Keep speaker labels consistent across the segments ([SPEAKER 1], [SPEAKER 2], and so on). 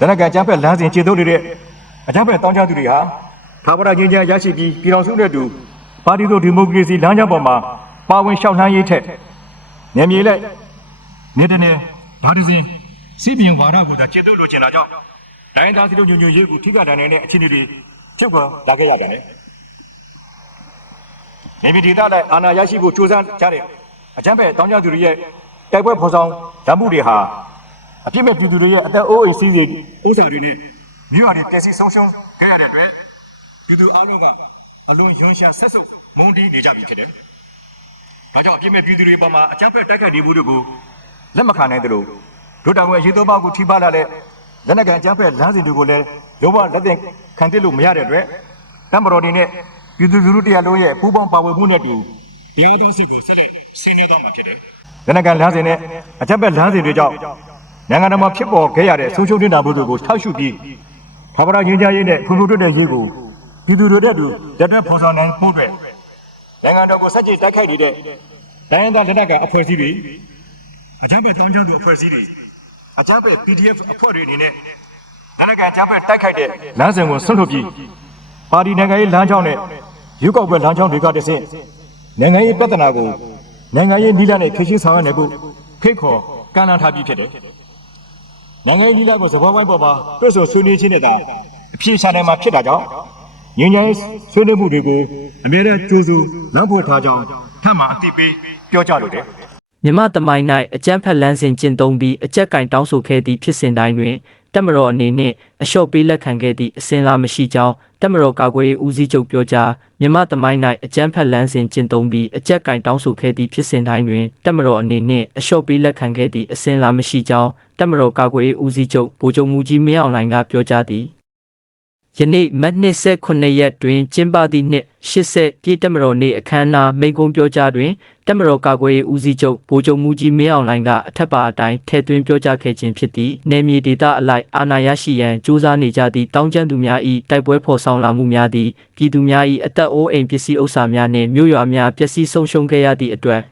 [SPEAKER 1] တနက်ကကြမ်းဖက်လမ်းစဉ်ခြေသုံးနေတဲ့အကြမ်းဖက်တောင်းကြသူတွေဟာသာဝရချင်းချင်းရရှိပြီးပြည်တော်စုနဲ့တူပါတီသို့ဒီမိုကရေစီလမ်းကြောင်းပေါ်မှာပါဝင်လျှောက်လှမ်းရေးထက်နေမြေလက်နေတနေဒါဒဇင်စီပင်ဝါဒကိုသာခြေသုံးလိုချင်တာကြောင့်တိုင်းသားစီတို့ညွညွရေးကိုထိခိုက်တဲ့အခြေအနေတွေချုပ်ပေါ်လာခဲ့ရတယ်နေပြည်ဒေသနဲ့အာဏာရရှိဖို့ကြိုးစားကြတဲ့အကြမ်းဖက်တောင်းကြသူတွေရဲ့တိုက်ပွဲဖော်ဆောင်ဓာတ်မှုတွေဟာ အပြစ်မဲ့ပြည်သူတွေရဲ့အသက်အိုးအိမ်စီးစိမ်ဥစ္စာတွေနဲ့မြို့ရည်ပျက်စီးဆုံးရှုံးခဲ့ရတဲ့အတွက်ပြည်သူအလုံးကအလွန်ယွန်းရှာဆက်ဆုပ်မုန်းတီးနေကြပြီဖြစ်တယ်။ဒါကြောင့်အပြစ်မဲ့ပြည်သူတွေပေါ်မှာအကြမ်းဖက်တိုက်ခိုက်နေမှုတွေကိုလက်မခံနိုင်သလိုဒုတောင်ဝဲရေသောပေါက်ကိုထိပါလာတဲ့လက်နက်ကန်အကြမ်းဖက်လမ်းစဉ်တွေကိုလည်းလုံးဝလက်သင့်ခံသိလို့မရတဲ့အတွက်တမတော်တွေနဲ့ပြည်သူလူထုတရားလုံးရဲ့ပူးပေါင်းပါဝင်မှုနဲ့တူဒီအထူးစစ်ကိုဆက်လက်ဆင်းနေတော့မှာဖြစ်တယ်။လက်နက်ကန်လမ်းစဉ်နဲ့အကြမ်းဖက်လမ်းစဉ်တွေကြောင့် နိုင်ငံတော်မှာဖြစ်ပေါ်ခဲ့ရတဲ့ဆုံးရှုံးနေတာမှုတွေကိုထောက်ရှုပြီးဘာဝရရင်းချရေးနဲ့ဖူဖူတွတ်တဲ့ရေးကိုပြည်သူတွေတဲ့သူတက်တက်ဖော်ဆောင်နိုင်ဖို့အတွက်နိုင်ငံတော်ကိုစက်ကြည့်တိုက်ခိုက်နေတဲ့တိုင်းရင်းသားလက်နက်ကအဖွဲစည်းတွေအကြမ်းဖက်တောင်းချမ်းသူအဖွဲ့အစည်းတွေအကြမ်းဖက် PDF အဖွဲ့တွေအနေနဲ့လက်နက်ကအကြမ်းဖက်တိုက်ခိုက်တဲ့လမ်းစဉ်ကိုဆွန့်လွတ်ပြီးပါတီနိုင်ငံရေးလမ်းကြောင်းနဲ့ရွေးကောက်ပွဲလမ်းကြောင်းတွေကတဆင့်နိုင်ငံရေးပြဿနာကိုနိုင်ငံရေးနည်းလမ်းနဲ့ဖြေရှင်းဆောင်ရွက်နိုင်ဖို့ဖိတ်ခေါ်ကမ်းလှမ်းထားပြီးဖြစ်တယ် နိုင်ငံရေးကြီးကိုစဘောဝိုင်းပေါ်မှာတွတ်ဆိုဆွေးနွေးခြင်းနဲ့တာအပြည့်ရှာနိုင်မှာဖြစ်တာကြောင့်ငြိမ်းချမ်းရေးဆွေးနွေးမှုတွေကိုအမြဲတမ်းကြိုးစုလမ်းဖွင့်ထားကြောင်းထပ်မံအသိပေးပြောကြားလိုတယ်
[SPEAKER 2] မြမတမိုင်း၌အကြမ်းဖက်လန်းစဉ်ကျင့်သုံးပြီးအကြက်ကင်တောင်းဆိုခဲ့သည့်ဖြစ်စဉ်တိုင်းတွင်တက်မတော်အနေနှင့်အလျှော့ပေးလက်ခံခဲ့သည့်အစဉ်အလာမရှိကြောင်း တက်မတော်ကာကွယ်ရေးဦးစီးချုပ်ပြောကြားမြမတမိုင်း၌အကြမ်းဖက်လန်းစဉ်ကျင့်သုံးပြီးအကြက်ကင်တောင်းဆိုခဲ့သည့်ဖြစ်စဉ်တိုင်းတွင်တက်မတော်အနေနှင့်အလျှော့ပေးလက်ခံခဲ့သည့်အစဉ်အလာမရှိကြောင်းတက်မတော်ကာကွယ်ရေးဦးစီးချုပ်ဗိုလ်ချုပ်မူကြီးမင်းအောင်လှိုင်ကပြောကြားသည် ယနေ့မတ်နှစ်ဆက်9ရက်တွင်ကျင်းပသည့်နှစ်80ပြည်တမတော်နေ့အခမ်းအနားမိန့်ခွန်းပြောကြားတွင်တမတော်ကာကွယ်ရေးဦးစီးချုပ်ဗိုလ်ချုပ်မူကြီးမင်းအောင်လှိုင်ကအထက်ပါအတိုင်းထည့်သွင်းပြောကြားခဲ့ခြင်းဖြစ်သည်။နယ်မြေဒေသအလိုက်အာဏာရရှိရန်စ조사နေကြသည့်တောင်းကျမ်းသူများ၏တိုက်ပွဲဖော်ဆောင်လာမှုများသည်ပြည်သူများ၏အသက်အိုးအိမ်ပစ္စည်းဥစ္စာများနှင့်မြို့ရွာများပျက်စီးဆုံးရှုံးခဲ့ရသည့်အတွက်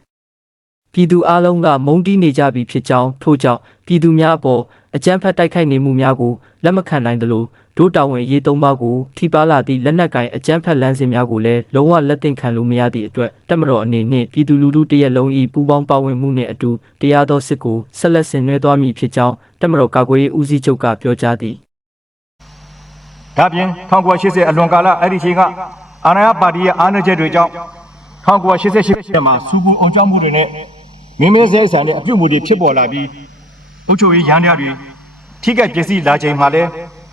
[SPEAKER 2] ပြည်သူအလုံးကမုန်းတီးနေကြပြီဖြစ်ကြောင်းထို့ကြောင့်ပြည်သူများအပေါ်အကြမ်းဖက်တိုက်ခိုက်နေမှုများကိုလက်မခံနိုင်သလို ဒို့တာဝန်ရေးသုံးပါးကိုထိပါလာသည့်လက်နက်ကိုင်အကြမ်းဖက်လမ်းစဉ်များကိုလည်းလုံးဝလက်သင့်ခံလို့မရသည့်အတွက်တက်မတော်အနေနှင့်ပြည်သူလူထုတရက်လုံး၏ပူးပေါင်းပါဝင်မှုနှင့်အတူတရားသောစစ်ကိုဆက်လက်ဆင်နွှဲသွားမည်ဖြစ်ကြောင်းတက်မတော်ကာကွယ်ရေးဦးစီးချုပ်ကပြောကြားသည်။
[SPEAKER 1] ဒါပြင်1980အလွန်ကာလအဲ့ဒီချိန်ကအာဏာရပါတီရဲ့အာဏာချက်တွေကြောင့်1988မှာစူပူအောင်ကြောင်းမှုတွေနဲ့မင်းမင်းဆဲဆန်တဲ့အပြုတ်မှုတွေဖြစ်ပေါ်လာပြီးအုပ်ချုပ်ရေးရန်တရားတွေထိခိုက်ပျက်စီးလာချိန်မှာလဲ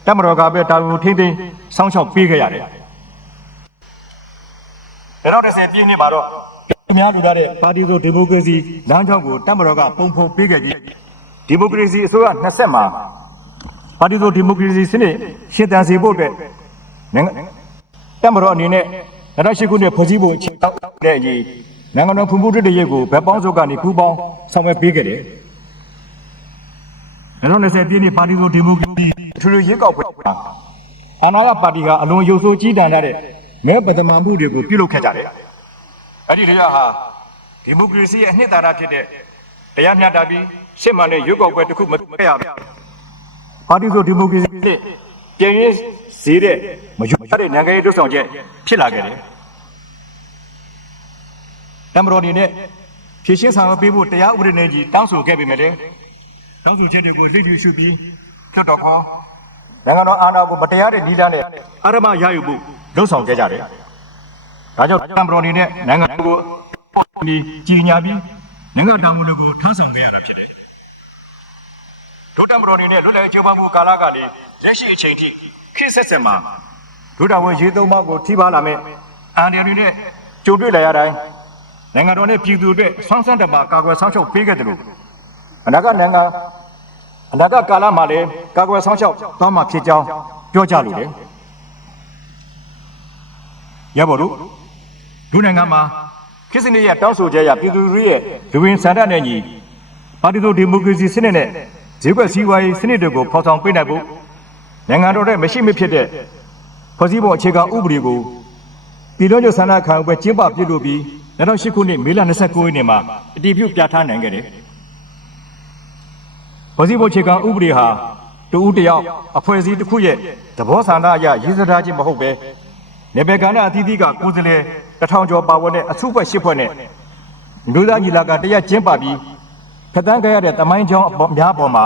[SPEAKER 1] တမတော်ကပဲတာဝန်ကိုထိမ့်သိမ်းစောင့်ရှောက်ပေးခဲ့ရတယ်။ဒါတော့30ပြည့်နှစ်မှာတော့အများလူထားတဲ့ပါတီဆိုဒီမိုကရေစီလမ်းကြောင်းကိုတမတော်ကပုံဖော်ပေးခဲ့ပြီးဒီမိုကရေစီအစိုးရ20မှာပါတီဆိုဒီမိုကရေစီစနစ်ရှင်းတန်စေဖို့အတွက်နိုင်ငံတက်မတော်အနေနဲ့2008ခုနှစ်ဖွဲ့စည်းပုံအခြေတောက်တဲ့အကြီးနိုင်ငံတော်ဖွံ့ဖြိုးတိုးတက်ရေးကိုဗက်ပေါင်းစုံကနေပူးပေါင်းဆောင်ရွက်ပေးခဲ့တယ်။2020ပြည့်နှစ်ပါတီဆိုဒီမိုကရေ စီထူထူရွေးကောက်ပွဲမှာအာဏာရပါတီကအလွန်ရုပ်ဆိုးကြီးတန်တဲ့မဲပဒမာမှုတွေကိုပြုလုပ်ခဲ့ကြတယ်။အဲ့ဒီတရားဟာဒီမိုကရေစီရဲ့အနှစ်သာရဖြစ်တဲ့တရားမျှတပြီးရှင်းမှန်တဲ့ရွေးကောက်ပွဲတစ်ခုမဖြစ်ရဘူး။ပါတီဆိုဒီမိုကရေစီနဲ့ပြည်ရင်းဈေးတဲ့မယူရတဲ့နိုင်ငံရေးတွဆောင်ချက်ဖြစ်လာခဲ့တယ်။တမတော်အနေနဲ့ဖြည့်ရှင်းဆောင်ရွက်ပေးဖို့တရားဥပဒေနဲ့ကြီးတောင်းဆိုခဲ့ပေမဲ့လည်းတောင်းဆိုချက်တွေကိုလှည့်ပြရှုပြီး ဖြတ်တော်ခေါ်နိုင်ငံတော်အာဏာကိုမတရားတဲ့နည်းလမ်းနဲ့အာရမရယူဖို့လှုံ့ဆော်ခဲ့ကြတယ်။ဒါကြောင့်တမတော်အနေနဲ့နိုင်ငံကိုဒီကြီးညာပြီးနိုင်ငံတော်မူလို့ကိုထမ်းဆောင်ခဲ့ရတာဖြစ်တယ်ဒုတမတော်နေနဲ့လွတ်လပ်ရေးကြိုးပမ်းမှုကာလကလေးလက်ရှိအချိန်ထိခေတ်ဆက်ဆက်မှာဒုတဝန်ရေးသုံးပါးကိုထိပါလာမဲ့အန်ဒီရီနဲ့ကြုံတွေ့လာရတိုင်းနိုင်ငံတော်နဲ့ပြည်သူအတွက်ဆွမ်းဆန်းတပါကာကွယ်ဆောင်ရှောက်ပေးခဲ့တယ်လို့အနာဂတ်နိုင်ငံ အနာဂတ်ကာလမှာလည်းကာကွယ်ဆောင်ရှောက်သွားမှာဖြစ်ကြောင်းပြောကြလိုတယ်ရပါတော့ဒုနိုင်ငံမှာခေတ်စနစ်ရတောင်းဆိုကြရပြည်သူတွေရဲ့လူဝင်ဆန္ဒနဲ့ညီပါတီသို့ဒီမိုကရေစီစနစ်နဲ့ဈေးကွက်စည်းဝါးရေးစနစ်တွေကိုဖော်ဆောင်ပေးနိုင်ဖို့နိုင်ငံတော်ရဲ့မရှိမဖြစ်တဲ့ဖွဲ့စည်းပုံအခြေခံဥပဒေကိုပြည်တော်ညဆန္ဒခံယူပွဲကျင်းပပြုလုပ်ပြီး2008ခုနှစ်မေလ29ရက်နေ့မှာအတည်ပြုပြဋ္ဌာန်းနိုင်ခဲ့တယ်။ ဖွဲ့စည်းပုံအခြေခံဥပဒေဟာတူဦးတယောက်အဖွဲ့အစည်းတစ်ခုရဲ့သဘောဆန္ဒအရရေးစထားခြင်းမဟုတ်ပဲနေပယ်ကဏ္ဍအသီးသီးကကိုယ်စားလှယ်တစ်ထောင်ကျော်ပါဝင်တဲ့အစုဖွဲ့ရှစ်ဖွဲ့နဲ့လူသားညီလာခံတရားကျင်းပပြီးဖက်တန်းခဲ့ရတဲ့တမိုင်းကြောင်းအပေါ်များပေါ်မှာ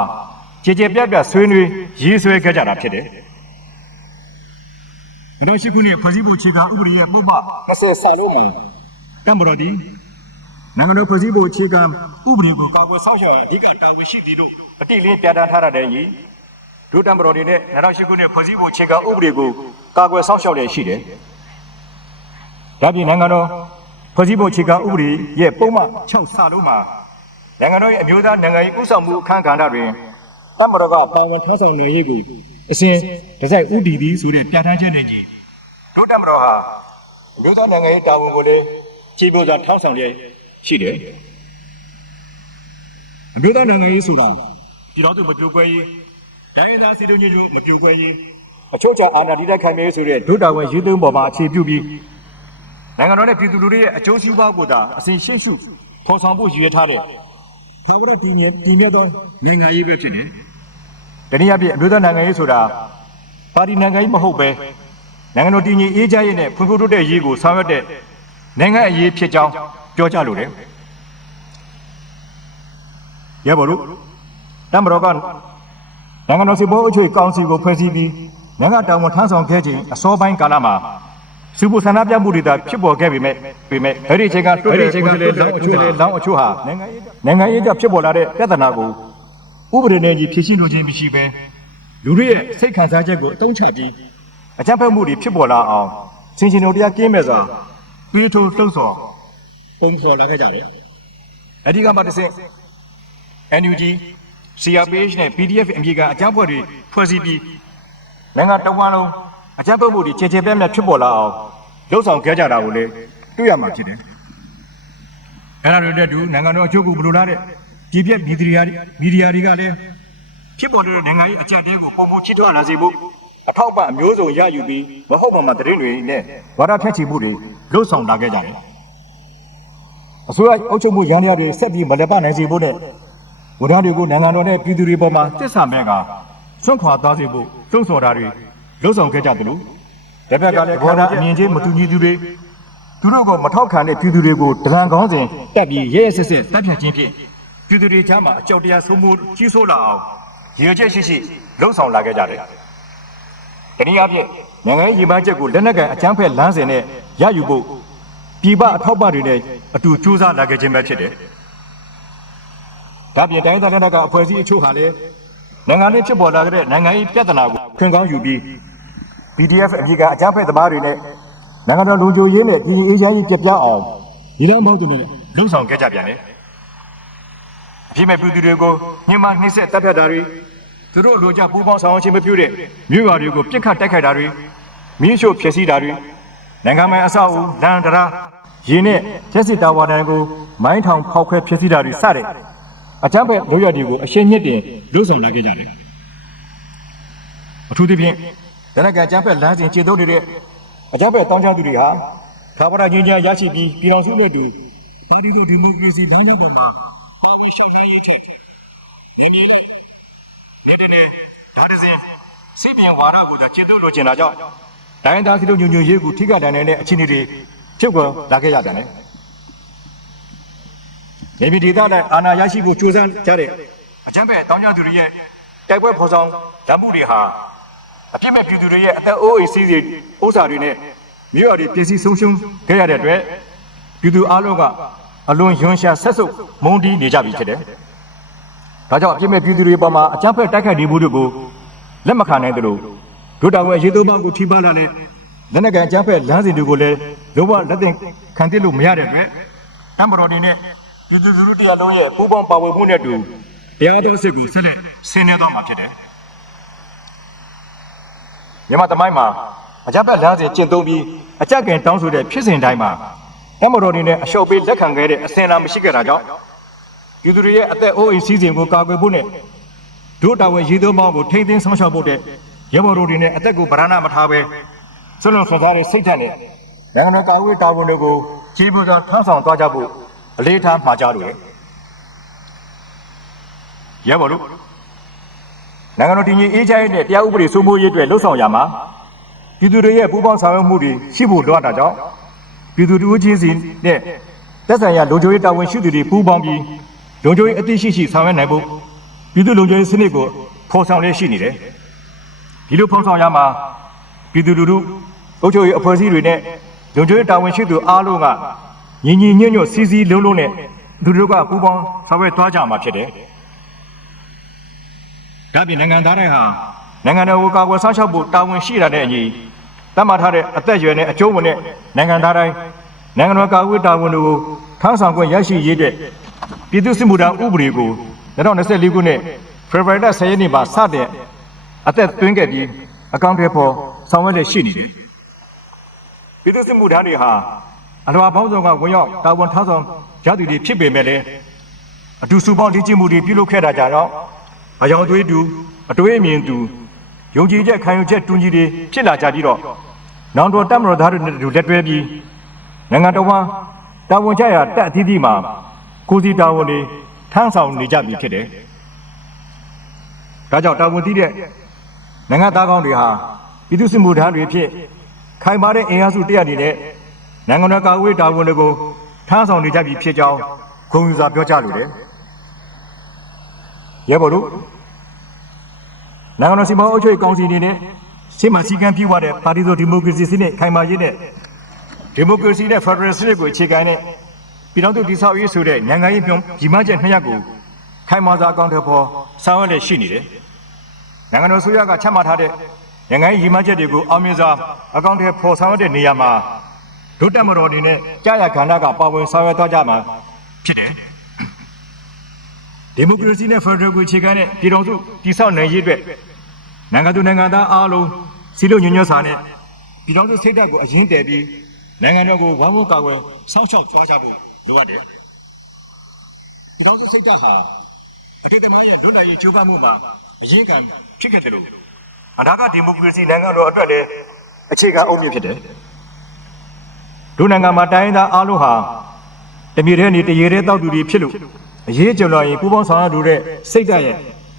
[SPEAKER 1] ကြည်ကြည်ပြတ်ပြတ်ဆွေးနွေးရေးဆွဲခဲ့ကြတာဖြစ်တယ်။အဲ့တော့ရှိခုနှစ်ဖွဲ့စည်းပုံခြေခံဥပဒေရဲ့ပုံမှ20စာလုံးမှာတမ္ပတော်ဒီ နိုင်ငံတော်ဖွဲ့စည်းပုံအခြေခံဥပဒေကိုကာကွယ်စောင့်ရှောက်ရန်အဓိကတာဝန်ရှိသည်လို့အတိအလင်းပြဋ္ဌာန်းထားတဲ့ညီဒုတမ္ပတော်တွေနဲ့2008ခုနှစ်ဖွဲ့စည်းပုံအခြေခံဥပဒေကိုကာကွယ်စောင့်ရှောက်ရရှိတယ်။ဒါပြင်နိုင်ငံတော်ဖွဲ့စည်းပုံအခြေခံဥပဒေရဲ့ပုံမှ6စာလုံးမှာနိုင်ငံတော်ရဲ့အမျိုးသားနိုင်ငံရေးဥဆောင်မှုအခမ်းကဏ္ဍတွင်တမ္ပတော်ကပါဝင်ထမ်းဆောင်နေရေးကိုအစဉ်တစိုက်ဥတည်သည်ဆိုတဲ့ပြဋ္ဌာန်းချက်နဲ့ကြီးဒုတမ္ပတော်ဟာအမျိုးသားနိုင်ငံရေးတာဝန်ကိုလည်းခြေပေါ်စွာထောက်ဆောင်ရ ရှိတယ်။အမျိုးသားနိုင်ငံရေးဆိုတာပြည်တော်သူမပြိုကွဲရေးတိုင်းရင်းသားစီတုံညွတ်မပြိုကွဲရေးအချို့ချာအာဏာတည်တဲ့ခံမြဲဆိုတဲ့ဒုတာဝန်ရေးသွင်းပေါ်မှာအခြေပြုပြီးနိုင်ငံတော်နဲ့ပြည်သူလူထုရဲ့အကျိုးစီးပွားကိုသာအစဉ်ရှေ့ရှုဖော်ဆောင်ဖို့ရည်ရွယ်ထားတဲ့သာဝရတည်ငြိမ်တည်မြဲသောနိုင်ငံရေးပဲဖြစ်နေ။တနည်းအားဖြင့်အမျိုးသားနိုင်ငံရေးဆိုတာပါတီနိုင်ငံရေးမဟုတ်ပဲနိုင်ငံတော်တည်ငြိမ်အေးချမ်းရေးနဲ့ဖွံ့ဖြိုးတိုးတက်ရေးကိုဆောင်ရွက်တဲ့နိုင်ငံအရေးဖြစ်ကြောင်း ပြောကြလိုတယ်။ရဲဘော်တို့တမတော်ကနိုင်ငံတော်စီပေါ်အချွေကောင်စီကိုဖွဲ့စည်းပြီးနိုင်ငံတောင်ဝန်ထမ်းဆောင်ခဲ့ခြင်းအစောပိုင်းကာလမှာစုပူဆန္ဒပြမှုတွေသာဖြစ်ပေါ်ခဲ့ပေမဲ့ပေမဲ့အဲ့ဒီအချိန်ကတွေ့တဲ့ချိန်ကလောင်းအချို့လောင်းအချို့ဟာနိုင်ငံရေးကြောင့်ဖြစ်ပေါ်လာတဲ့ပြဿနာကိုဥပဒေနဲ့ကြီးဖြေရှင်းလို့ခြင်းမရှိဘဲလူတွေရဲ့စိတ်ခံစားချက်ကိုအတုံးချပြီးအကြမ်းဖက်မှုတွေဖြစ်ပေါ်လာအောင်စင်ရှင်တို့တရားကင်းမဲ့စွာတွေးထိုးလှုပ်ဆော် ပုံဖော်လာခဲ့ကြတယ်အဓိကမှတစ်ဆင့် NUG CRPH နဲ့ PDF အမြေကအကြမ်းဖက်တွေဖွဲ့စည်းပြီးနိုင်ငံတော်ဝန်လုံးအကြမ်းဖက်မှုတွေခြေခြေပြတ်ပြတ်ဖြစ်ပေါ်လာအောင်လှုပ်ဆောင်ခဲ့ကြတာကိုလည်းတွေ့ရမှာဖြစ်တယ်။အဲ့ဒါတွေနဲ့တူနိုင်ငံတော်အကျိုးကိုဘယ်လိုလားတဲ့ပြည်ပြက်မီဒီယာတွေမီဒီယာတွေကလည်းဖြစ်ပေါ်တဲ့နိုင်ငံရေးအကြမ်းတဲကိုပုံပုံချစ်ထွားလာစေဖို့အထောက်အပံ့အမျိုးစုံရယူပြီးမဟုတ်ပါမှသတင်းတွေနဲ့ဝါဒဖြန့်ချီမှုတွေလှုပ်ဆောင်လာခဲ့ကြတယ်။ အစိုးရအုပ်ချုပ်မှုရန်ရတွေဆက်ပြီးမလက်ပနိုင်စေဖို့နဲ့ဝန်ထမ်းတွေကိုနိုင်ငံတော်နဲ့ပြည်သူတွေပေါ်မှာတစ္ဆာမဲ့ကစွန့်ခွာသွားစေဖို့သုံးဆော်တာတွေလှုပ်ဆောင်ခဲ့ကြတယ်လို့တစ်ဖက်ကလည်းဘောဒါအမြင်ချင်းမတူညီသူတွေသူတို့ကမထောက်ခံတဲ့ပြည်သူတွေကိုဒလန်ကောင်းစဉ်တက်ပြီးရဲရဲစစ်စစ်တပ်ဖြတ်ခြင်းဖြင့်ပြည်သူတွေကြားမှာအကြောက်တရားဆုံးမှုကြီးဆိုးလာအောင်ရည်ရွယ်ချက်ရှိရှိလှုပ်ဆောင်လာခဲ့ကြတယ်။တနည်းအားဖြင့်နိုင်ငံရေးရည်မှန်းချက်ကိုလက်နက်ကန်အကြမ်းဖက်လမ်းစဉ်နဲ့ရယူဖို့ ပြည်ပအထောက်ပံ့တွေနဲ့အတူကြိုးစားလာခဲ့ခြင်းပဲဖြစ်တယ်။ဒါပြင်တိုင်းဒေသလက်နက်ကအဖွဲ့အစည်းအချို့ဟာလည်းနိုင်ငံလေးဖြစ်ပေါ်လာတဲ့နိုင်ငံရေးပြဿနာကိုခွင့်ကောင်းယူပြီး PDF အပြည်ကအကြမ်းဖက်သမားတွေနဲ့နိုင်ငံတော်လူချိုရေးနဲ့ပြည်အေးချမ်းရေးပြပြအောင်ဒီလိုမဟုတ်သူနဲ့လှုံ့ဆော်ခဲ့ကြပြန်တယ်။အပြစ်မဲ့ပြည်သူတွေကိုညှဉ်းပန်းနှိပ်စက်တပ်ဖြတ်တာတွေသူတို့လိုချပူးပေါင်းဆောင်ရွက်ခြင်းမပြုတဲ့မြို့ရွာတွေကိုပြစ်ခတ်တိုက်ခိုက်တာတွေမင်းရှို့ဖျက်ဆီးတာတွေ နိုင်ငံပိုင်အဆောက်အဦလမ်းတရားရင်းနဲ့ရက်စစ်တာဝါတန်ကိုမိုင်းထောင်ဖောက်ခွဲဖျက်ဆီးတာတွေစတဲ့အကြမ်းဖက်လုပ်ရတွေကိုအရှင်းမြစ်တင်လှုံ့ဆော်လာခဲ့ကြတယ်။အထူးသဖြင့်ဒနကန်ကျမ်းဖက်လမ်းစဉ်ခြေသုံးနေတဲ့အကျမ်းဖက်တောင်းချသူတွေဟာသာဝရချင်းချင်းရရှိပြီးပြည်တော်စုနဲ့တူပါတီတို့ဒီမိုကရေစီတိုင်းပြည်ပေါ်မှာပါဝင်ရှောက်ရရေးချက်နေမြေလိုက်နေတဲ့နဲ့ဒါတစဉ်စိတ်ပြန်ဝါဒကိုသာခြေသုံးလို့ကျင်တာကြောင့် ဒိုင်းသားစီတို့ညွညွရေးကိုထိခိုက်နိုင်တဲ့အခြေအနေတွေဖြစ်ပေါ်လာခဲ့ရတယ်။နေပြည်ဒေသနဲ့အာဏာရရှိဖို့ကြိုးစားကြတဲ့အကျမ်းဖက်တောင်းချသူတွေရဲ့တိုက်ပွဲဖော်ဆောင်ဓာတ်မှုတွေဟာအပြစ်မဲ့ပြည်သူတွေရဲ့အသက်အိုးအိမ်စီးစီဥစ္စာတွေနဲ့မြို့ရတွေပြည်စည်းဆုံးရှုံးခဲ့ရတဲ့အတွက်ပြည်သူအလုံးကအလွန်ယွန်းရှာဆက်ဆုပ်မုန်းတီးနေကြပြီဖြစ်တယ်။ဒါကြောင့်အပြစ်မဲ့ပြည်သူတွေပေါ်မှာအကြမ်းဖက်တိုက်ခိုက်နေမှုတို့ကိုလက်မခံနိုင်သလို ဒုတာဝဲရေသုံးပေါင်းကိုထိပါလာတဲ့လက်နက်ကန်အကြမ်းဖက်လမ်းစဉ်တွေကိုလည်းလုံးဝလက်သင့်ခံသိလို့မရတဲ့အတွက်တမ်ဘရော်ဒီနဲ့ပြည်သူလူထုတရားလုံးရဲ့ပူးပေါင်းပါဝင်မှုနဲ့တူတရားတော်စစ်ကိုဆက်လက်ဆင်းနေတော့မှာဖြစ်တယ်။မြန်မာတမိုင်းမှာအကြပ်ပတ်လမ်းစဉ်ကျင့်သုံးပြီးအကြက်ကင်တောင်းဆိုတဲ့ဖြစ်စဉ်တိုင်းမှာတမတော်တွေနဲ့အလျှော့ပေးလက်ခံခဲ့တဲ့အစင်လာမရှိခဲ့တာကြောင့်ပြည်သူတွေရဲ့အသက်အိုးအိမ်စီးစိမ်ကိုကာကွယ်ဖို့နဲ့ဒုတာဝန်ရည်သွမ်းပေါင်းကိုထိမ့်သိမ်းဆောင်ရှောက်ဖို့တဲ့ ရဲဘော်တို့တွေနဲ့အသက်ကိုဗရဏမထားပဲဆွလွန်ဆွန်သားတဲ့စိတ်ဓာတ်နဲ့နိုင်ငံတော်ကာကွယ်တာဝန်တွေကိုခြေပူစွာထမ်းဆောင်သွားကြဖို့အလေးထားမှာကြားလို့ရဲဘော်တို့နိုင်ငံတော်တည်ငြိမ်အေးချမ်းရေးနဲ့တရားဥပဒေစိုးမိုးရေးအတွက်လှုံ့ဆော်ရမှာပြည်သူတွေရဲ့ပူးပေါင်းဆောင်ရွက်မှုတွေရှိဖို့လိုအပ်တာကြောင့်ပြည်သူတို့ချင်းစီနဲ့သက်ဆိုင်ရာလုံခြုံရေးတာဝန်ရှိသူတွေပူးပေါင်းပြီးလုံခြုံရေးအသိရှိရှိဆောင်ရွက်နိုင်ဖို့ပြည်သူလုံခြုံရေးစနစ်ကိုဖော်ဆောင်ရရှိနေတယ် ဒီလိုဖော်ဆောင်ရမှာပြည်သူလူထုအုပ်ချုပ်ရေးအဖွဲ့အစည်းတွေနဲ့လုံခြုံရေးတာဝန်ရှိသူအားလုံးကညီညီညွတ်ညွတ်စီစီလုံးလုံးနဲ့သူတို့ကပူးပေါင်းဆောင်ရွက်သွားကြမှာဖြစ်တယ်ဒါ့အပြင်နိုင်ငံသားတိုင်းဟာနိုင်ငံတော်ကိုကာကွယ်စောင့်ရှောက်ဖို့တာဝန်ရှိတာတဲ့အညီတတ်မှတ်ထားတဲ့အသက်အရွယ်နဲ့အကျိုးဝင်တဲ့နိုင်ငံသားတိုင်းနိုင်ငံတော်ကာကွယ်တာဝန်တွေကိုထမ်းဆောင်ခွင့်ရရှိရေးတဲ့ပြည်သူ့စစ်မှုထမ်းဥပဒေကို2024ခုနှစ်ဖေဖော်ဝါရီလ10ရက်နေ့မှာစတဲ့ အသက်သွင်းခဲ့ပြီးအကောင့်တွေပေါ်ဆောင်ရွက်လက်ရှိနေတယ်။ပြည်သူ့စစ်မှုထမ်းတွေဟာအလွာပေါင်းစုံကဝင်ရောက်တာဝန်ထမ်းဆောင်ရသူတွေဖြစ်ပေမဲ့လည်းအတူစုပေါင်းလေ့ကျင့်မှုတွေပြုလုပ်ခဲ့တာကြတော့အယောင်သွေးတူအတွေးအမြင်တူယုံကြည်ချက်ခံယူချက်တူညီတွေဖြစ်လာကြပြီးတော့နောင်တော်တက်မတော်သားတွေနဲ့အတူလက်တွဲပြီးနိုင်ငံတော်မှာတာဝန်ကျရာတက်အသီးသီးမှာကိုစီတာဝန်တွေထမ်းဆောင်နေကြပြီဖြစ်တယ်။ဒါကြောင့်တာဝန်သီးတဲ့ နိုင်ငံသားကောင်းတွေဟာပြည်သူ့စစ်မှုထမ်းတွေဖြစ်ခိုင်မာတဲ့အင်အားစုတရက်အနေနဲ့နိုင်ငံတော်ကာကွယ်တာဝန်တွေကိုထမ်းဆောင်နေကြပြီဖြစ်ကြောင်းဂုဏ်ယူစွာပြောကြားလိုတယ်။ရဲဘော်တို့နိုင်ငံတော်စီမံအုပ်ချုပ်ရေးကောင်စီအနေနဲ့ရှေ့မှာစီကံပြည့်ဝတဲ့ပါတီစုံဒီမိုကရေစီစနစ်ခိုင်မာရေးနဲ့ဒီမိုကရေစီနဲ့ဖက်ဒရယ်စနစ်ကိုအခြေခံတဲ့ပြည်တော်သူတည်ဆောက်ရေးဆိုတဲ့နိုင်ငံရေးပြုံးကြီးမားချက်နှစ်ရပ်ကိုခိုင်မာစွာအကောင့်ထဲပေါ်ဆောင်ရွက်လက်ရှိနေတယ်။ နိုင်ငံတော်ဆိုရကချမှတ်ထားတဲ့နိုင်ငံရေးကြီးမားချက်တွေကိုအောင်မြင်စွာအကောင့်ထဲပေါ်ဆောင်ရွက်တဲ့နေရာမှာဒုတက်မတော်တွေနဲ့ကြာရခန္ဓာကပါဝင်ဆောင်ရွက်သွားကြမှာဖြစ်တယ်။ဒီမိုကရေစီနဲ့ဖက်ဒရယ်ကိုအခြေခံတဲ့ပြည်တော်စုတည်ဆောက်နိုင်ရေးအတွက်နိုင်ငံသူနိုင်ငံသားအားလုံးစီလို့ညွညွတ်စွာနဲ့ပြည်တော်စုစိတ်ဓာတ်ကိုအရင်တည်ပြီးနိုင်ငံတော်ကိုဝမ်းဝန်းကာကွယ်စောင့်ရှောက်သွားကြဖို့လိုအပ်တယ်။ပြည်တော်စုစိတ်ဓာတ်ဟာအတိတ်ကရဲ့လွတ်လပ်ရေးကြိုးပမ်းမှုမှာ အရင်ကဖြစ်ခဲ့တယ်လို့အနာဂတ်ဒီမိုကရေစီနိုင်ငံတော်အတွက်လည်းအခြေခံအုတ်မြစ်ဖြစ်တယ်။ဒုနိုင်ငံမှာတိုင်းရင်းသားအားလုံးဟာတမြေထဲနေတရေထဲတောက်သူတွေဖြစ်လို့အရေးကြုံလာရင်ပူပေါင်းဆောင်ရလို့တဲ့စိတ်ဓာတ်ရဲ့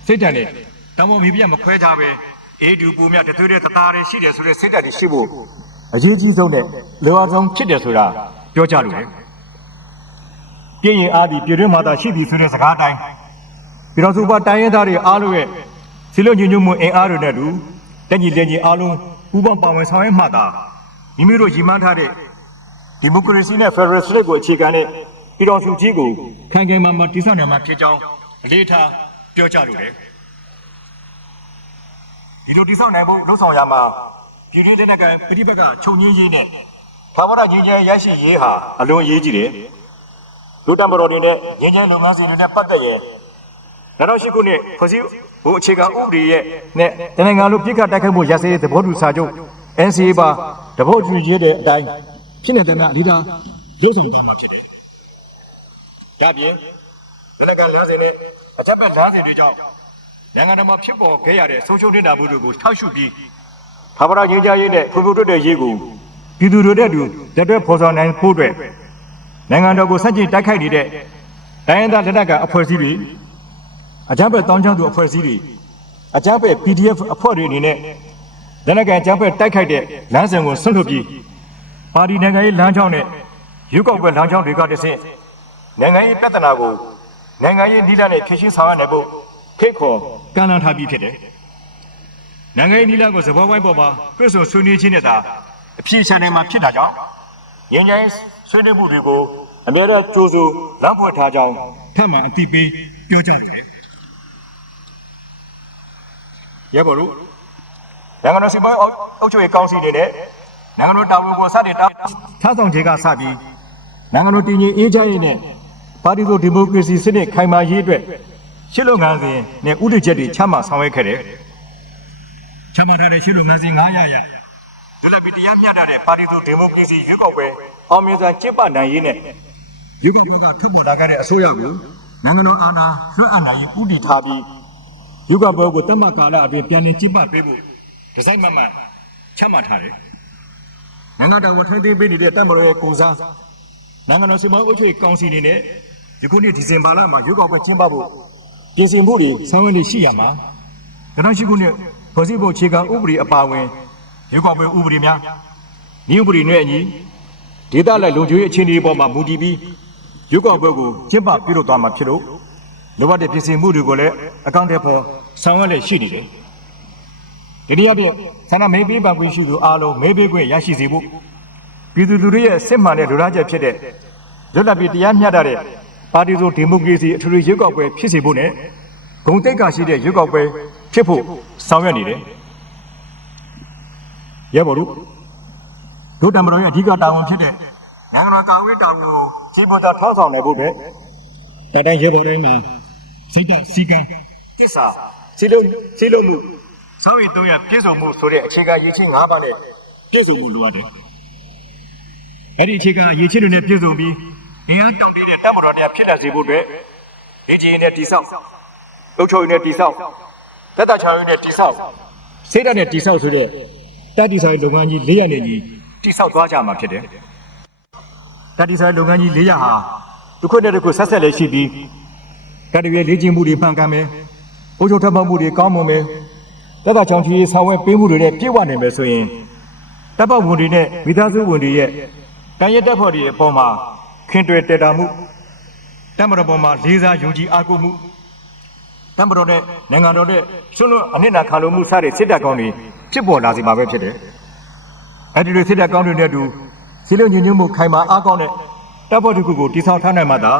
[SPEAKER 1] စိတ်ဓာတ်နဲ့တောင်ပေါ်မြေပြတ်မခွဲကြပဲအေးတူပူမြတ်တသွေးတဲ့တသားတွေရှိတယ်ဆိုတဲ့စိတ်ဓာတ်တွေရှိဖို့အရေးကြီးဆုံးနဲ့လောအဆုံးဖြစ်တယ်ဆိုတာပြောကြလို့လေပြင်းရင်အားဒီပြည်တွင်းမှာသာရှိပြီဆိုတဲ့စကားအတိုင်းပြည်တော်စုပါတိုင်းရင်းသားတွေအားလုံးရဲ့ စီလုံးညညမှုအင်အားတွေနဲ့တူတက်ညီလက်ညီအားလုံးပူပေါင်းပါဝင်ဆောင်ရွက်မှသာမိမိတို့ရည်မှန်းထားတဲ့ဒီမိုကရေစီနဲ့ဖက်ဒရယ်စနစ်ကိုအခြေခံတဲ့ပြည်တော်စုကြီးကိုခိုင်ခိုင်မာမာတည်ဆောက်နိုင်မှာဖြစ်ကြောင်းအလေးထားပြောကြားလိုတယ်။ဒီလိုတည်ဆောက်နိုင်ဖို့လှုံ့ဆော်ရမှာပြည်တွင်းတဲ့ကပဋိပက္ခချုပ်ငြိမ်းရေးနဲ့ဘာဝရငြိမ်းချမ်းရရှိရေးဟာအလွန်အရေးကြီးတယ်။လူတံပတော်တွေနဲ့ငြိမ်းချမ်းလုပ်ငန်းစဉ်တွေနဲ့ပတ်သက်ရင်2008ခုနှစ်ဖွဲ့စည်း ဟိုအခြေခံဥပဒေရဲ့နဲ့တနင်္ဂနွေလိုပြစ်ခတ်တိုက်ခိုက်မှုရစရေးသဘောတူစာချုပ် NCA ပါတဘောတူရေးတဲ့အတိုင်းဖြစ်နေတဲ့ကအဓိကရုပ်ဆောင်ထားမှာဖြစ်တယ်။ဒါပြင်ဒီလက်ကလမ်းစဉ်နဲ့အချက်ပတ်လမ်းစဉ်တွေကြောင့်နိုင်ငံတော်မှာဖြစ်ပေါ်ခဲ့ရတဲ့ဆုံးရှုံးနေတာမှုတွေကိုထောက်ရှုပြီးသာဝရငြိမ်းချမ်းရေးနဲ့ဖွံ့ဖြိုးတိုးတက်ရေးကိုပြည်သူတွေနဲ့အတူလက်တွဲဖော်ဆောင်နိုင်ဖို့အတွက်နိုင်ငံတော်ကိုစန့်ကျင်တိုက်ခိုက်နေတဲ့တိုင်းရင်းသားလက်နက်ကိုင်အဖွဲ့အစည်းတွေ အကြမ်းဖက်တောင်းချောင်းသူအဖွဲ့အစည်းတွေအကြမ်းဖက် PDF အဖွဲ့တွေအနေနဲ့လက်နက်ကိုင်အကြမ်းဖက်တိုက်ခိုက်တဲ့လမ်းစဉ်ကိုဆွန့်လွတ်ပြီးပါတီနိုင်ငံရေးလမ်းကြောင်းနဲ့ရွေးကောက်ပွဲလမ်းကြောင်းတွေကတဆင့်နိုင်ငံရေးပြဿနာကိုနိုင်ငံရေးနီလာနဲ့ဖြေရှင်းဆောင်ရနိုင်ဖို့ခိတ်ခေါ်ကမ်းလှမ်းထားပြီးဖြစ်တယ်။နိုင်ငံရေးနီလာကိုသဘောဝိုင်းပေါ်မှာပြည့်စုံဆွေးနွေးခြင်းနဲ့သာအပြည့်အစုံနိုင်မှာဖြစ်တာကြောင့်ငញ្ញိုင်းဆွေးနွေးမှုတွေကိုအများအားကြိုးစိုးလမ်းဖွင့်ထားကြောင်းထပ်မံအသိပေးပြောကြတယ်။ ရဲဘော်တို့နိုင်ငံတော်စီမံအုပ်ချုပ်ရေးကောင်စီတွေနဲ့နိုင်ငံတော်တာဝန်ကိုစတင်တာထားဆောင်ခြင်းကစပြီးနိုင်ငံတော်တည်ငြိမ်အေးချမ်းရေးနဲ့ပါတီစုဒီမိုကရေစီစနစ်ခိုင်မာရေးအတွက်ရှစ်လုပ်ငန်းစဉ်နဲ့ဥဒိချက်တွေချမှတ်ဆောင်ရွက်ခဲ့တယ်။ချမှတ်ထားတဲ့ရှစ်လုပ်ငန်းစဉ်900ရဒုလပီတရားမျှတတဲ့ပါတီစုဒီမိုကရေစီရွေးကောက်ပွဲအောင်မြင်စွာကျင်းပနိုင်ရေးနဲ့ရွေးကောက်ပွဲကထွက်ပေါ်လာခဲ့တဲ့အစိုးရကိုနိုင်ငံတော်အာဏာလွှတ်အပ်နိုင်ရေးဥတည်ထားပြီး ရွေးကောက်ပွဲကိုတတ်မှတ်ကာလအတွင်းပြန်လည်ကျင်းပပေးဖို့ဒီဇိုင်းမှတ်မှတ်ချမှတ်ထားတယ်။နိုင်ငံတော်ဝန်ထမ်းသိမ်းပေးနေတဲ့တပ်မတော်ရဲ့ကိုစားနိုင်ငံတော်စီမံအုပ်ချုပ်ရေးကောင်စီအနေနဲ့ယခုနှစ်ဒီဇင်ဘာလမှာရွေးကောက်ပွဲကျင်းပဖို့ပြင်ဆင်မှုတွေဆောင်ရွက်နေရှိရမှာ2008ခုနှစ်ဖွဲ့စည်းပုံအခြေခံဥပဒေအပါအဝင်ရွေးကောက်ပွဲဥပဒေများဤဥပဒေနဲ့အညီဒေသလိုက်လုံခြုံရေးအခြေအနေပေါ်မှာမူတည်ပြီးရွေးကောက်ပွဲကိုကျင်းပပြုလုပ်သွားမှာဖြစ်လို့ လိုအပ်တဲ့ပြင်ဆင်မှုတွေကိုလည်းအကောင့်ထဲပေါ်ဆောင်ရွက်လျက်ရှိနေတယ်။ဒီနေ့အပြင်ဆန္ဒမေးပေးပါခွင့်ရှိသူအားလုံးမေးပေးခွင့်ရရှိစေဖို့ပြည်သူလူထုရဲ့စစ်မှန်တဲ့လူသားချက်ဖြစ်တဲ့လွတ်လပ်ပြီးတရားမျှတတဲ့ပါတီစုံဒီမိုကရေစီအထွေထွေရွေးကောက်ပွဲဖြစ်စေဖို့နဲ့ဂုံတိတ်ကရှိတဲ့ရွေးကောက်ပွဲဖြစ်ဖို့ဆောင်ရွက်နေတယ်။ရဲဘော်တို့ဒုတမတော်ရဲ့အဓိကတာဝန်ဖြစ်တဲ့နိုင်ငံတော်ကာကွယ်တာဝန်ကိုခြေပေါ်သာထောက်ဆောင်နိုင်ဖို့အတွက်တိုင်တိုင်ရဲဘော်တိုင်းမှာ စိတ်ဓာတ်စီကံကိစ္စစီလုံးစီလုံးမှုစောင့်ရည်သုံးရပြည့်စုံမှုဆိုတဲ့အခြေခံရည်ချင်း၅ပါးနဲ့ပြည့်စုံမှုလိုအပ်တယ်။အဲ့ဒီအခြေခံရည်ချင်းတွေနဲ့ပြည့်စုံပြီးအင်အားတောင့်တင်းတဲ့တပ်မတော်တရားဖြစ်လာစေဖို့အတွက်ဒီချင်းနဲ့တိဆောက်လှုပ်ချုံရည်နဲ့တိဆောက်သက်သာချောင်းရည်နဲ့တိဆောက်စေတတ်နဲ့တိဆောက်ဆိုတဲ့တပ်တိဆောက်ရေးလုပ်ငန်းကြီး၄ရပ်နဲ့ညီတိဆောက်သွားကြမှာဖြစ်တယ်။တပ်တိဆောက်ရေးလုပ်ငန်းကြီး၄ရပ်ဟာတစ်ခုနဲ့တစ်ခုဆက်ဆက်လေးရှိပြီး တပ်တရွေးလေ့ကျင့်မှုတွေပန်ကန်မယ်။အိုးချုပ်ထပ်မှုတွေကောင်းမွန်မယ်။သက်သာချောင်းချီဆောင်ဝဲပေးမှုတွေနဲ့ပြည့်ဝနိုင်မယ်ဆိုရင်တပ်ပေါဝင်တွေနဲ့မိသားစုဝင်တွေရဲ့တန်ရက်တပ်ဖွဲ့တွေအပေါ်မှာခင်တွယ်တက်တာမှုတပ်မတော်ပေါ်မှာလေးစားယုံကြည်အားကိုးမှုတမ်ပတော်တဲ့နိုင်ငံတော်တဲ့ဆွလွန်အနစ်နာခံလို့မှုစတဲ့စစ်တပ်ကောင်းတွေဖြစ်ပေါ်လာစီမှာပဲဖြစ်တယ်။အဲဒီလိုစစ်တပ်ကောင်းတွေနဲ့အတူစီလုံးညင်ညွတ်မှုခိုင်မာအားကောင်းတဲ့တပ်ဖွဲ့တစ်ခုကိုတည်ဆောက်ထားနိုင်မှသာ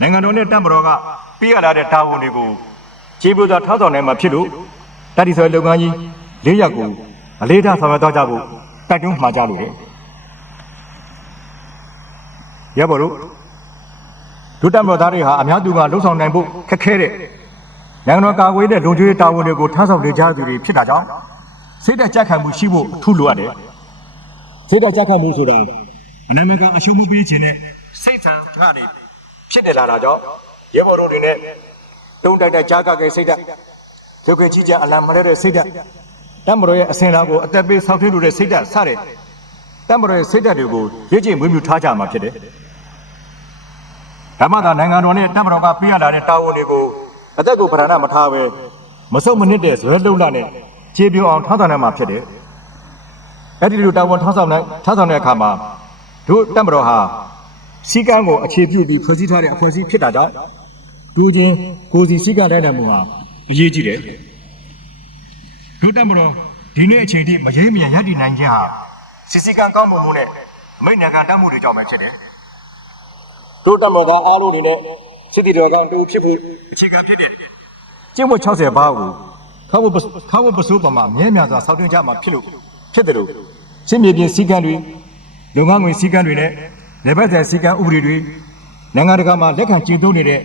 [SPEAKER 1] နိုင်ငံတော်နဲ့တမ်ပတော်ကပေးရလာတဲ့တာဝန်တွေကိုခြေပူသာထောက်ဆောင်နိုင်မှာဖြစ်လို့တတိဆွဲလုပ်ငန်းကြီး၄ရပ်ကိုအလေးထားဆောင်ရွက်သွားကြဖို့တိုက်တွန်းမှာကြလို့တယ်။ရပါလို့ဒုတက်မတော်သားတွေဟာအများသူကလှုပ်ဆောင်နိုင်ဖို့ခက်ခဲတဲ့နိုင်ငံတော်ကာကွယ်တဲ့လုံခြုံရေးတာဝန်တွေကိုထမ်းဆောင်နေကြသူတွေဖြစ်တာကြောင့်စိတ်သက်ကြက်ခံမှုရှိဖို့အထူးလိုအပ်တယ်စိတ်သက်ကြက်ခံမှုဆိုတာအနာမကအရှုံးမပေးခြင်းနဲ့စိတ်ဆန်ကနေ ဖြစ်တယ်လာတာကြောင့်ရဲဘော်တို့တွေနဲ့တုံးတိုက်တိုက်ကြားကကဲစိတ်သက်ရုပ်ကကြီးကြအလံမရတဲ့စိတ်သက်တမတော်ရဲ့အစင်လာကိုအသက်ပေးဆောက်ထွေးလို့တဲ့စိတ်သက်စတဲ့တမတော်ရဲ့စိတ်သက်တွေကိုရည်ကျင့်မွေးမြူထားကြမှာဖြစ်တယ်ဓမ္မသာနိုင်ငံတော်နဲ့တမတော်ကပေးရလာတဲ့တာဝန်တွေကိုအသက်ကိုပဓာနမထားပဲမဆုတ်မနစ်တဲ့ဇွဲလုံးလာနဲ့ခြေပြုံအောင်ထားဆောင်နိုင်မှာဖြစ်တယ်။အဲ့ဒီလိုတာဝန်ထားဆောင်နိုင်ထားဆောင်တဲ့အခါမှာတို့တမတော်ဟာ စီကံကိုအခြေပြုပြီးဖွဲ့စည်းထားတဲ့အဖွဲ့အစည်းဖြစ်တာကြောင့်ဒူချင်းကိုစီစီကံတိုင်းနိုင်မှုဟာအရေးကြီးတယ်။တို့တမတော်ဒီနေ့အချိန်ထိမရဲမရရည်တည်နိုင်ခြင်းဟာစီစီကံကောင်းမှုမှုနဲ့အမိတ်ညာခံတတ်မှုတွေကြောင့်ပဲဖြစ်တယ်။တို့တမတော်အားလုံးတွေနဲ့စစ်တီတော်ကောင်တူဖြစ်ဖို့အခြေခံဖြစ်တဲ့ကျင့်ဝတ်60ပါးကိုခါဝပခါဝပစိုးပမာမြဲမြံစွာဆောက်တင်ကြမှာဖြစ်လို့ဖြစ်တယ်လို့ရှင်းမြေပြင်စည်းကမ်းတွေလုပ်ငန်းငွေစည်းကမ်းတွေနဲ့ လေဘက်ဆိုင်စည်းကမ်းဥပဒေတွေနိုင်ငံတကာမှာလက်ခံကျင့်သုံးနေတဲ့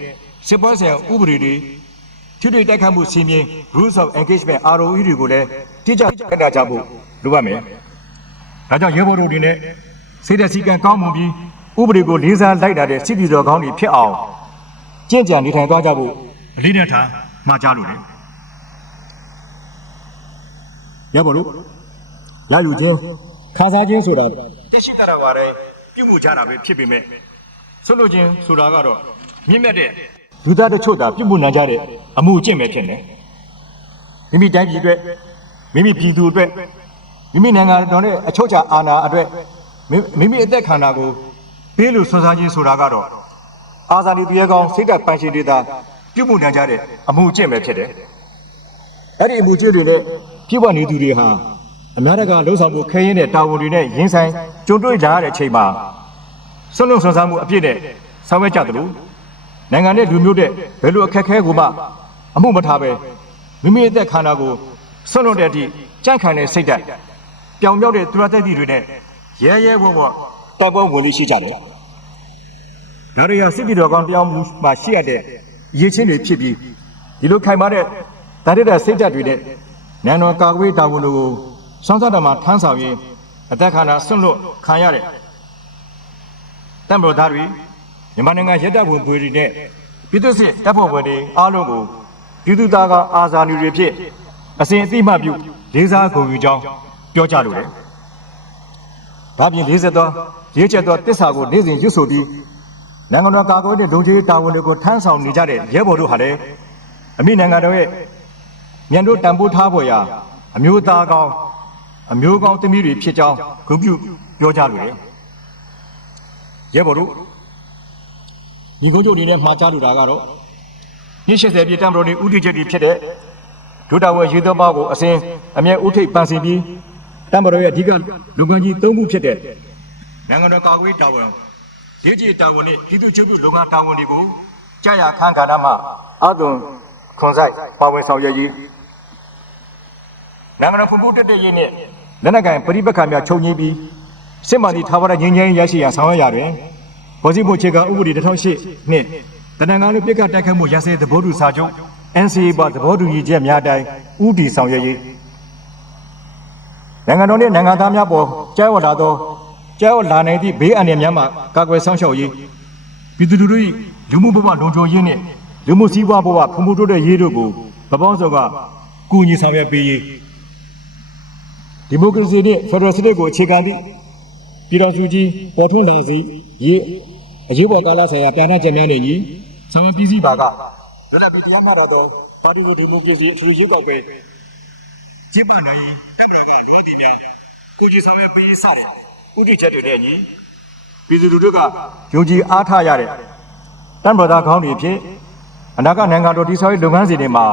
[SPEAKER 1] စစ်ပွဲဆိုင်ဥပဒေတွေထိတွေ့တိုက်ခတ်မှုစီမင်း rules of engagement ROE တွေကိုလည်းတိကျကတ်တာကြဖို့လိုအပ်မယ်။ဒါကြောင့်ရဲဘော်တို့တွေနဲ့စိတ်သက်စည်းကမ်းကောင်းမွန်ပြီးဥပဒေကိုလေးစားလိုက်တာတဲ့စစ်တီတော်ကောင်းတွေဖြစ်အောင်ကြင့်ကြံနေထိုင်သွားကြဖို့အလေးနဲ့ထားမှာကြားလို့လေရပါလို့လာယူခြင်းခါစားခြင်းဆိုတာသိရှိတတ်တာပါလေ ပြုမှုကြတာပဲဖြစ်ပေမဲ့ဆွလို့ခြင်းဆိုတာကတော့မြင့်မြတ်တဲ့လူသားတချို့သာပြုမှုနိုင်ကြတဲ့အမှုအကျင့်ပဲဖြစ်နေမိမိတိုင်းပြည်အတွက်မိမိပြည်သူအတွက်မိမိနိုင်ငံတော်နဲ့အချုပ်ချာအာဏာအတွက်မိမိအသက်ခန္ဓာကိုပေးလို့ဆွမ်းစားခြင်းဆိုတာကတော့အာဇာနည်သူရဲကောင်းစိတ်ဓာတ်ပန်ရှင်တွေသာပြုမှုနိုင်ကြတဲ့အမှုအကျင့်ပဲဖြစ်တယ်။အဲ့ဒီအမှုကျင့်တွေနဲ့ပြည့်ဝနေသူတွေဟာ အနာရကလှုံ့ဆော်မှုခဲရင်တဲ့တာဝန်တွေနဲ့ရင်ဆိုင်ကြုံတွေ့လာရတဲ့အချိန်မှာဆွလွန်ဆွမ်းစားမှုအပြည့်နဲ့ဆောင်ရွက်ကြသလိုနိုင်ငံနဲ့လူမျိုးတဲ့ဘယ်လိုအခက်အခဲကိုမှအမှုမထားပဲမိမိအသက်ခန္ဓာကိုဆွလွန်တဲ့အထိကြန့်ခံတဲ့စိတ်ဓာတ်ပြောင်ပြောက်တဲ့သူရသက်တွေနဲ့ရဲရဲဝံ့ဝံ့တိုက်ပွဲဝင်လို့ရှိကြတယ်။ဒါတွေကစစ်တီတော်ကောင်းတရားမှုမှာရှိရတဲ့ရေးချင်းတွေဖြစ်ပြီးဒီလိုခိုင်မာတဲ့ဒါရတဲ့စိတ်ဓာတ်တွေနဲ့နန်တော်ကာကွယ်တာဝန်တို့ကို စောင့်စားတော်မှာထမ်းဆောင်ရင်အသက်ခန္ဓာဆွန့်လွတ်ခံရတဲ့တံပေါ်သားတွေမြန်မာနိုင်ငံရဲတပ်ဖွဲ့တွေနဲ့ပြည်သူ့စစ်တပ်ဖွဲ့ဝင်တွေအားလုံးကိုပြည်သူသားကအာဇာနည်တွေဖြစ်အစဉ်အသိမှပြုလေးစားဂုဏ်ယူကြောင်းပြောကြလိုတယ်။ဒါပြင်40သောရေးချက်သောတစ္ဆာကိုနေ့စဉ်ရွတ်ဆိုပြီးနိုင်ငံတော်ကာကွယ်တဲ့လုံခြုံရေးတာဝန်တွေကိုထမ်းဆောင်နေကြတဲ့ရဲဘော်တို့ဟာလည်းအမိနိုင်ငံတော်ရဲ့မြန်တို့တန်ဖိုးထားဖွယ်ရာအမျိုးသားကောင်း အမျိုးကောင်းသမီးတွေဖြစ်ကြောင်းဂုဏ်ပြုပြောကြလိုတယ်ရဲဘော်တို့ညီကုန်းချုပ်အနေနဲ့မှားချလိုတာကတော့ည80ပြည့်တံပရိုနေဥတီချက်ကြီးဖြစ်တဲ့ဒုတာဝဲရေသောပါကိုအစဉ်အမြဲဥထိပ်ပန်ဆင်ပြီးတံပရိုရဲ့အဓိကလုပ်ငန်းကြီး၃ခုဖြစ်တဲ့နိုင်ငံတော်ကာကွယ်ရေးတာဝန်ဒေသကြီးတာဝန်နဲ့ပြည်သူ့ချုပ်ပြုလုပ်ငန်းတာဝန်တွေကိုကြာရခန်းကဏ္ဍမှာအသွင်ခွန်ဆိုင်ပါဝင်ဆောင်ရွက်ရေး နိုင်ငံတော်ဖွံ့ဖြိုးတက်တဲ့ရေးနဲ့လက်နက်ကင်ပရိပက္ခများချုပ်ငြိမ်းပြီးစစ်မှန်သည့်ထာဝရငြိမ်းချမ်းရေးရရှိရန်ဆောင်ရွက်ရတွင်ဗော်စီမိုချေကဥပဒေ2008နှင့်တနင်္ဂနွေပြစ်ကတ်တိုက်ခတ်မှုရစဲသဘောတူစာချုပ် NCA ပါသဘောတူညီချက်များအတိုင်းဥတီဆောင်ရွက်ရေးနိုင်ငံတော်နှင့်နိုင်ငံသားများပေါ်ကြားဝလာသောကြားဝလာနိုင်သည့်ဘေးအန္တရာယ်များမှကာကွယ်ဆောင်ရှောက်ရေးပြည်သူလူထု၏လူမှုဘဝလုံခြုံရေးနှင့်လူမှုစည်းဝါးဘဝဖွံ့ဖြိုးတိုးတက်ရေးတို့ကိုဗပောင်းစောကကူညီဆောင်ရွက်ပေးရေး ဒီမိုကရေစီနှင့်ဖက်ဒရယ်စနစ်ကိုအခြေခံသည့်ပြည်တော်စုကြီးပေါ်ထွန်းလာစီရေးအရေးပေါ်ကာလဆိုင်ရာပြဋ္ဌာန်းချက်များနဲ့ညီဆောင်ရွက်ပြည်စည်းပါကလွတ်လပ်ပြီးတရားမျှတသောပါတီလိုဒီမိုကရေစီအထူးရွေးကောက်ပွဲကျင်းပနိုင်ရေးတပ်မတော်ကလွှမ်းတည်များကိုကြီးဆောင်ရွက်ပြီးစတဲ့ဥတီချက်တွေနဲ့ညီပြည်သူလူထုကယုံကြည်အားထားရတဲ့တမ်ဘရသားခေါင်းတွေဖြစ်အနာဂတ်နိုင်ငံတော်တည်ဆောက်ရေးလုပ်ငန်းစဉ်တွေမှာ